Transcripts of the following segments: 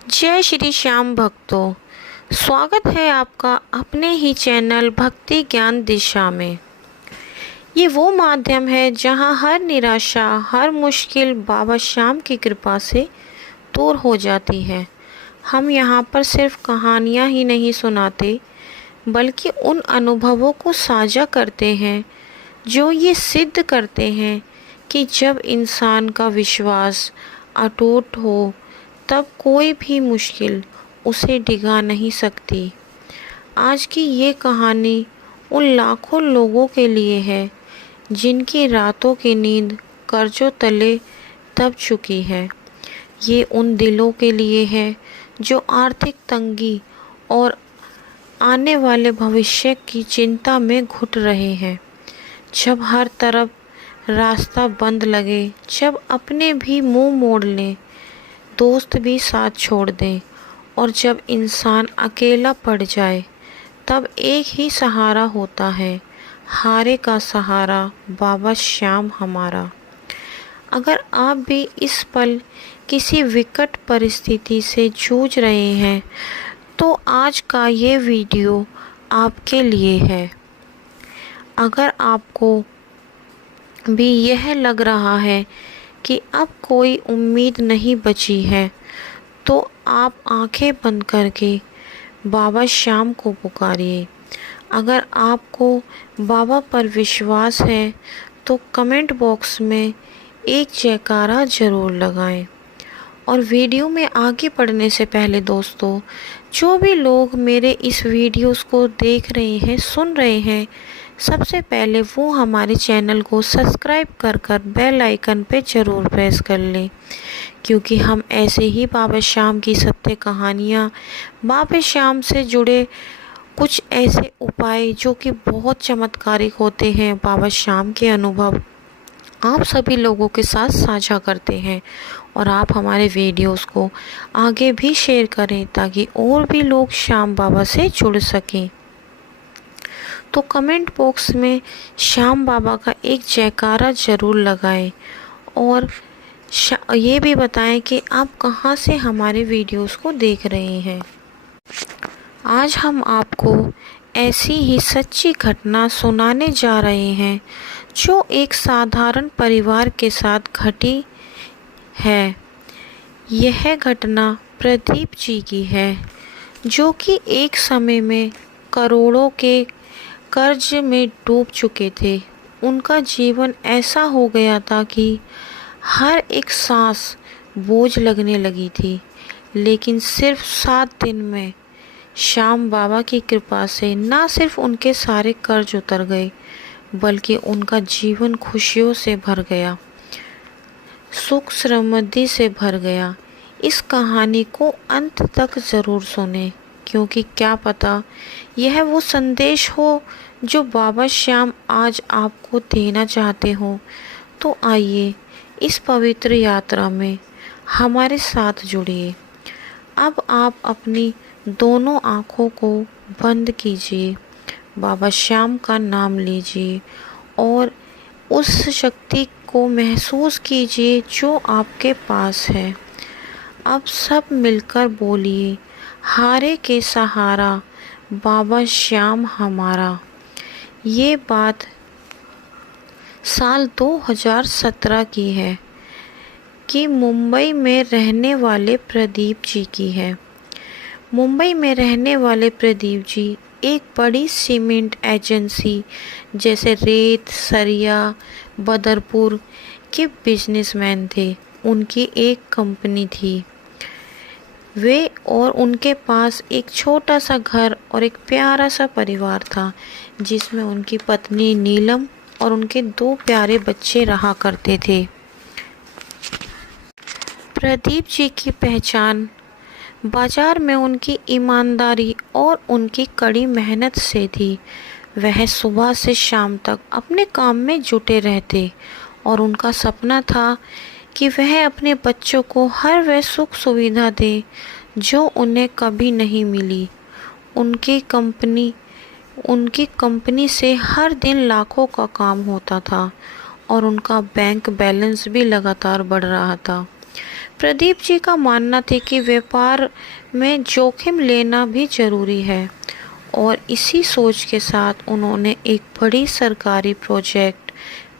जय श्री श्याम भक्तों, स्वागत है आपका अपने ही चैनल भक्ति ज्ञान दिशा में। ये वो माध्यम है जहां हर निराशा, हर मुश्किल बाबा श्याम की कृपा से दूर हो जाती है। हम यहाँ पर सिर्फ कहानियाँ ही नहीं सुनाते, बल्कि उन अनुभवों को साझा करते हैं जो ये सिद्ध करते हैं कि जब इंसान का विश्वास अटूट हो तब कोई भी मुश्किल उसे डिगा नहीं सकती। आज की ये कहानी उन लाखों लोगों के लिए है जिनकी रातों की नींद कर्जों तले दब चुकी है। ये उन दिलों के लिए है जो आर्थिक तंगी और आने वाले भविष्य की चिंता में घुट रहे हैं। जब हर तरफ रास्ता बंद लगे, जब अपने भी मुंह मोड़ लें, दोस्त भी साथ छोड़ दें और जब इंसान अकेला पड़ जाए, तब एक ही सहारा होता है, हारे का सहारा, बाबा श्याम हमारा। अगर आप भी इस पल किसी विकट परिस्थिति से जूझ रहे हैं, तो आज का ये वीडियो आपके लिए है। अगर आपको भी यह लग रहा है कि अब कोई उम्मीद नहीं बची है, तो आप आंखें बंद करके बाबा श्याम को पुकारिए। अगर आपको बाबा पर विश्वास है तो कमेंट बॉक्स में एक जयकारा ज़रूर लगाएं। और वीडियो में आगे बढ़ने से पहले दोस्तों, जो भी लोग मेरे इस वीडियोस को देख रहे हैं, सुन रहे हैं, सबसे पहले वो हमारे चैनल को सब्सक्राइब कर बेल आइकन पे ज़रूर प्रेस कर लें, क्योंकि हम ऐसे ही बाबा श्याम की सत्य कहानियाँ, बाबा श्याम से जुड़े कुछ ऐसे उपाय जो कि बहुत चमत्कारिक होते हैं, बाबा श्याम के अनुभव आप सभी लोगों के साथ साझा करते हैं। और आप हमारे वीडियोस को आगे भी शेयर करें ताकि और भी लोग श्याम बाबा से जुड़ सकें। तो कमेंट बॉक्स में श्याम बाबा का एक जयकारा ज़रूर लगाएं और ये भी बताएं कि आप कहाँ से हमारे वीडियोस को देख रहे हैं। आज हम आपको ऐसी ही सच्ची घटना सुनाने जा रहे हैं जो एक साधारण परिवार के साथ घटी है। यह घटना प्रदीप जी की है, जो कि एक समय में करोड़ों के कर्ज में डूब चुके थे। उनका जीवन ऐसा हो गया था कि हर एक सांस बोझ लगने लगी थी, लेकिन सिर्फ 7 दिन में श्याम बाबा की कृपा से ना सिर्फ उनके सारे कर्ज उतर गए, बल्कि उनका जीवन खुशियों से भर गया, सुख समृद्धि से भर गया। इस कहानी को अंत तक ज़रूर सुने, क्योंकि क्या पता यह वो संदेश हो जो बाबा श्याम आज आपको देना चाहते हो। तो आइए इस पवित्र यात्रा में हमारे साथ जुड़िए। अब आप अपनी दोनों आँखों को बंद कीजिए, बाबा श्याम का नाम लीजिए और उस शक्ति को महसूस कीजिए जो आपके पास है। अब सब मिलकर बोलिए, हारे के सहारा, बाबा श्याम हमारा। ये बात साल 2017 की है कि मुंबई में रहने वाले प्रदीप जी की है। मुंबई में रहने वाले प्रदीप जी एक बड़ी सीमेंट एजेंसी जैसे रेत, सरिया, बदरपुर के बिजनेसमैन थे। उनकी एक कंपनी थी। वे और उनके पास एक छोटा सा घर और एक प्यारा सा परिवार था, जिसमें उनकी पत्नी नीलम और उनके 2 प्यारे बच्चे रहा करते थे। प्रदीप जी की पहचान बाजार में उनकी ईमानदारी और उनकी कड़ी मेहनत से थी। वह सुबह से शाम तक अपने काम में जुटे रहते और उनका सपना था कि वह अपने बच्चों को हर वह सुख सुविधा दे जो उन्हें कभी नहीं मिली। उनकी कंपनी से हर दिन लाखों का काम होता था और उनका बैंक बैलेंस भी लगातार बढ़ रहा था। प्रदीप जी का मानना था कि व्यापार में जोखिम लेना भी जरूरी है और इसी सोच के साथ उन्होंने एक बड़ी सरकारी प्रोजेक्ट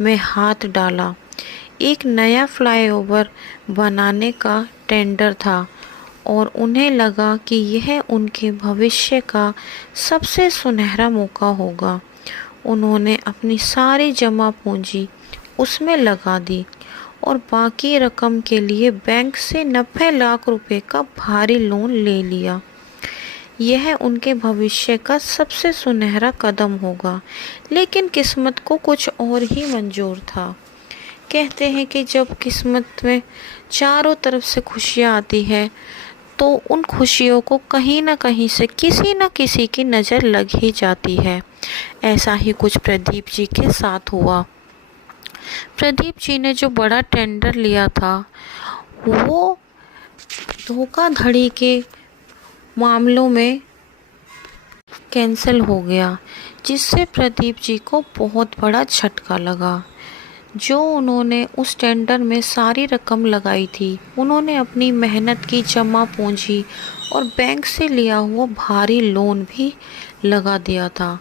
में हाथ डाला। एक नया फ्लाईओवर बनाने का टेंडर था और उन्हें लगा कि यह उनके भविष्य का सबसे सुनहरा मौका होगा। उन्होंने अपनी सारी जमा पूंजी उसमें लगा दी और बाकी रकम के लिए बैंक से 90 लाख रुपए का भारी लोन ले लिया। यह उनके भविष्य का सबसे सुनहरा कदम होगा, लेकिन किस्मत को कुछ और ही मंजूर था। कहते हैं कि जब किस्मत में चारों तरफ से खुशियाँ आती है तो उन खुशियों को कहीं ना कहीं से किसी न किसी की नज़र लग ही जाती है। ऐसा ही कुछ प्रदीप जी के साथ हुआ। प्रदीप जी ने जो बड़ा टेंडर लिया था वो धोखाधड़ी के मामलों में कैंसिल हो गया, जिससे प्रदीप जी को बहुत बड़ा झटका लगा। जो उन्होंने उस टेंडर में सारी रकम लगाई थी, उन्होंने अपनी मेहनत की जमा पूंजी और बैंक से लिया हुआ भारी लोन भी लगा दिया था।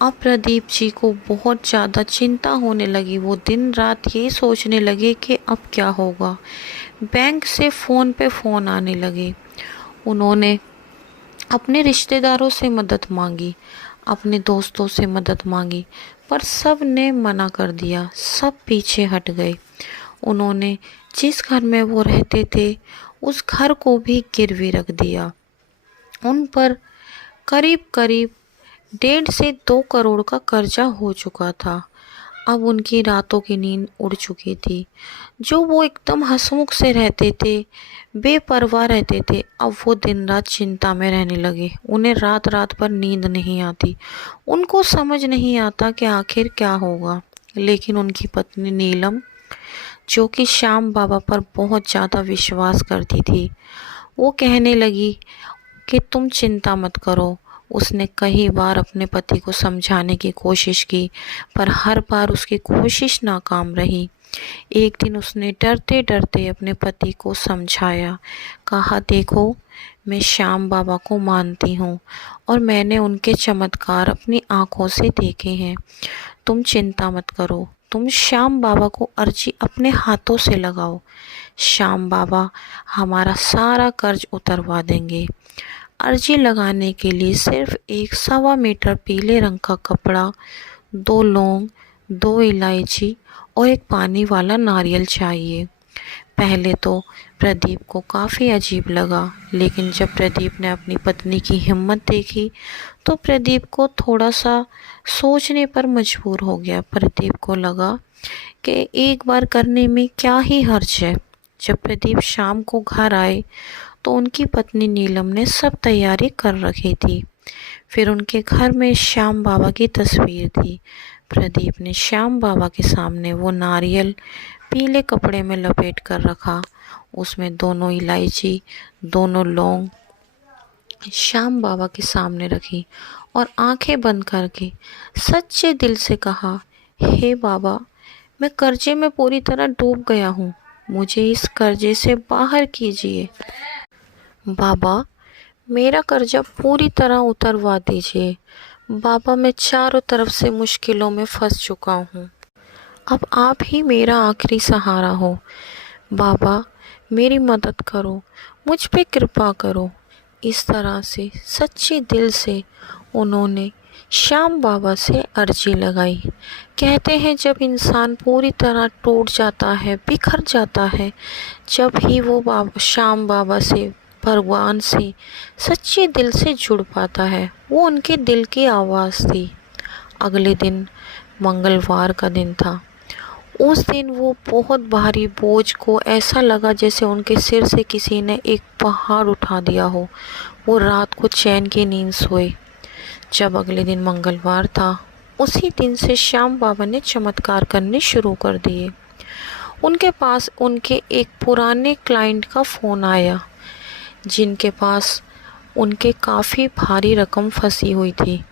अब प्रदीप जी को बहुत ज़्यादा चिंता होने लगी। वो दिन रात ये सोचने लगे कि अब क्या होगा। बैंक से फ़ोन पे फ़ोन आने लगे। उन्होंने अपने रिश्तेदारों से मदद मांगी, अपने दोस्तों से मदद मांगी, पर सब ने मना कर दिया। सब पीछे हट गए। उन्होंने जिस घर में वो रहते थे उस घर को भी गिरवी रख दिया। उन पर करीब करीब 1.5 से 2 करोड़ का कर्जा हो चुका था। अब उनकी रातों की नींद उड़ चुकी थी। जो वो एकदम हंसमुख से रहते थे, बेपरवाह रहते थे, अब वो दिन रात चिंता में रहने लगे। उन्हें रात रात भर नींद नहीं आती। उनको समझ नहीं आता कि आखिर क्या होगा। लेकिन उनकी पत्नी नीलम, जो कि श्याम बाबा पर बहुत ज़्यादा विश्वास करती थी, वो कहने लगी कि तुम चिंता मत करो। उसने कई बार अपने पति को समझाने की कोशिश की, पर हर बार उसकी कोशिश नाकाम रही। एक दिन उसने डरते डरते अपने पति को समझाया। कहा, देखो, मैं श्याम बाबा को मानती हूँ और मैंने उनके चमत्कार अपनी आँखों से देखे हैं। तुम चिंता मत करो। तुम श्याम बाबा को अर्जी अपने हाथों से लगाओ। श्याम बाबा हमारा सारा कर्ज उतरवा देंगे। अर्जी लगाने के लिए सिर्फ 1.25 मीटर पीले रंग का कपड़ा, 2 लौंग, 2 इलायची और एक पानी वाला नारियल चाहिए। पहले तो प्रदीप को काफ़ी अजीब लगा, लेकिन जब प्रदीप ने अपनी पत्नी की हिम्मत देखी तो प्रदीप को थोड़ा सा सोचने पर मजबूर हो गया। प्रदीप को लगा कि एक बार करने में क्या ही हर्ज है। जब प्रदीप शाम को घर आए तो उनकी पत्नी नीलम ने सब तैयारी कर रखी थी। फिर उनके घर में श्याम बाबा की तस्वीर थी। प्रदीप ने श्याम बाबा के सामने वो नारियल पीले कपड़े में लपेट कर रखा। उसमें दोनों इलायची, दोनों लौंग श्याम बाबा के सामने रखी और आंखें बंद करके सच्चे दिल से कहा, हे बाबा, मैं कर्जे में पूरी तरह डूब गया हूँ। मुझे इस कर्जे से बाहर कीजिए। बाबा, मेरा कर्जा पूरी तरह उतरवा दीजिए। बाबा, मैं चारों तरफ से मुश्किलों में फंस चुका हूँ। अब आप ही मेरा आखिरी सहारा हो। बाबा, मेरी मदद करो, मुझ पे कृपा करो। इस तरह से सच्चे दिल से उन्होंने श्याम बाबा से अर्जी लगाई। कहते हैं जब इंसान पूरी तरह टूट जाता है, बिखर जाता है, जब ही वो श्याम बाबा से, भगवान से सच्चे दिल से जुड़ पाता है। वो उनके दिल की आवाज़ थी। अगले दिन मंगलवार का दिन था। उस दिन वो बहुत भारी बोझ को ऐसा लगा जैसे उनके सिर से किसी ने एक पहाड़ उठा दिया हो। वो रात को चैन की नींद सोए। जब अगले दिन मंगलवार था, उसी दिन से श्याम बाबा ने चमत्कार करने शुरू कर दिए। उनके पास उनके एक पुराने क्लाइंट का फ़ोन आया, जिनके पास उनके काफ़ी भारी रकम फंसी हुई थी,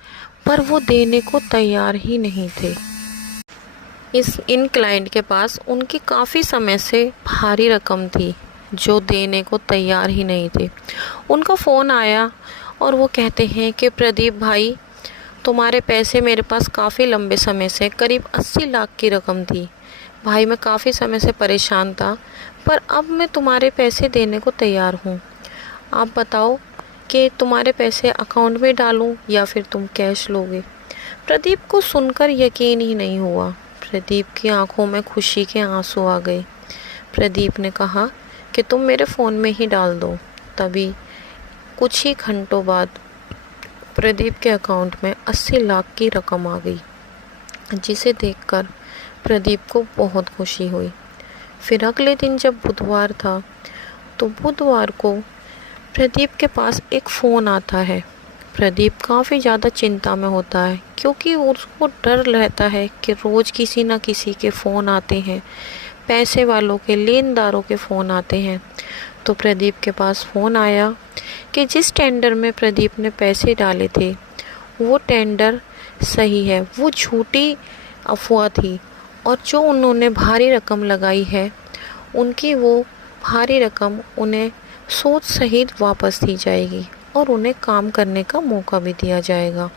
पर वो देने को तैयार ही नहीं थे। इन क्लाइंट के पास उनकी काफ़ी समय से भारी रकम थी, जो देने को तैयार ही नहीं थे। उनका फ़ोन आया और वो कहते हैं कि प्रदीप भाई, तुम्हारे पैसे मेरे पास काफ़ी लंबे समय से, करीब 80 लाख की रकम थी। भाई मैं काफ़ी समय से परेशान था, पर अब मैं तुम्हारे पैसे देने को तैयार हूँ। आप बताओ कि तुम्हारे पैसे अकाउंट में डालूँ या फिर तुम कैश लोगे। प्रदीप को सुनकर यकीन ही नहीं हुआ। प्रदीप की आंखों में खुशी के आंसू आ गए। प्रदीप ने कहा कि तुम मेरे फ़ोन में ही डाल दो। तभी कुछ ही घंटों बाद प्रदीप के अकाउंट में 80 लाख की रकम आ गई, जिसे देखकर प्रदीप को बहुत खुशी हुई। फिर अगले दिन जब बुधवार था, तो बुधवार को प्रदीप के पास एक फ़ोन आता है। प्रदीप काफ़ी ज़्यादा चिंता में होता है, क्योंकि उसको डर रहता है कि रोज़ किसी न किसी के फ़ोन आते हैं, पैसे वालों के, लेनदारों के फ़ोन आते हैं। तो प्रदीप के पास फ़ोन आया कि जिस टेंडर में प्रदीप ने पैसे डाले थे वो टेंडर सही है, वो झूठी अफवाह थी, और जो उन्होंने भारी रकम लगाई है उनकी वो भारी रकम उन्हें सूद सहित वापस दी जाएगी और उन्हें काम करने का मौका भी दिया जाएगा।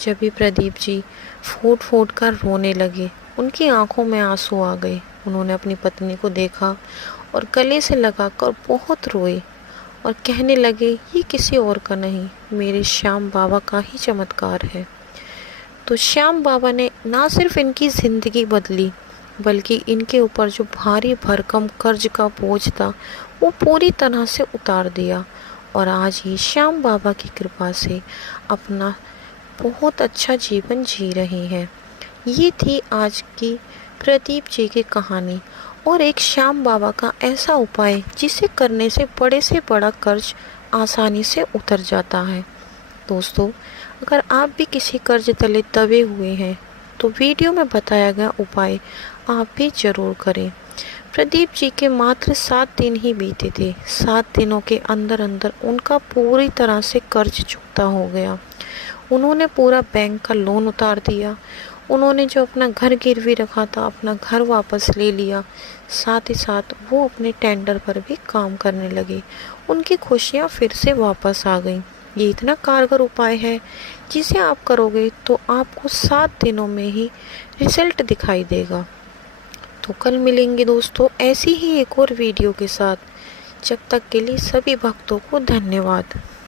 जब भी प्रदीप जी फूट फूट कर रोने लगे, उनकी आंखों में आंसू आ गए। उन्होंने अपनी पत्नी को देखा और गले से लगाकर बहुत रोए और कहने लगे, ये किसी और का नहीं, मेरे श्याम बाबा का ही चमत्कार है। तो श्याम बाबा ने ना सिर्फ इनकी ज़िंदगी बदली, बल्कि इनके ऊपर जो भारी भरकम कर्ज का बोझ था वो पूरी तरह से उतार दिया, और आज ही श्याम बाबा की कृपा से अपना बहुत अच्छा जीवन जी रही हैं। ये थी आज की प्रदीप जी की कहानी, और एक श्याम बाबा का ऐसा उपाय जिसे करने से बड़ा कर्ज आसानी से उतर जाता है। दोस्तों, अगर आप भी किसी कर्ज तले दबे हुए हैं तो वीडियो में बताया गया उपाय आप भी ज़रूर करें। प्रदीप जी के मात्र 7 दिन ही बीते थे। 7 दिनों के अंदर अंदर उनका पूरी तरह से कर्ज चुकता हो गया। उन्होंने पूरा बैंक का लोन उतार दिया। उन्होंने जो अपना घर गिरवी रखा था, अपना घर वापस ले लिया। साथ ही साथ वो अपने टेंडर पर भी काम करने लगे। उनकी खुशियाँ फिर से वापस आ गईं। ये इतना कारगर उपाय है जिसे आप करोगे तो आपको 7 दिनों में ही रिजल्ट दिखाई देगा। तो कल मिलेंगे दोस्तों ऐसी ही एक और वीडियो के साथ। जब तक के लिए सभी भक्तों को धन्यवाद।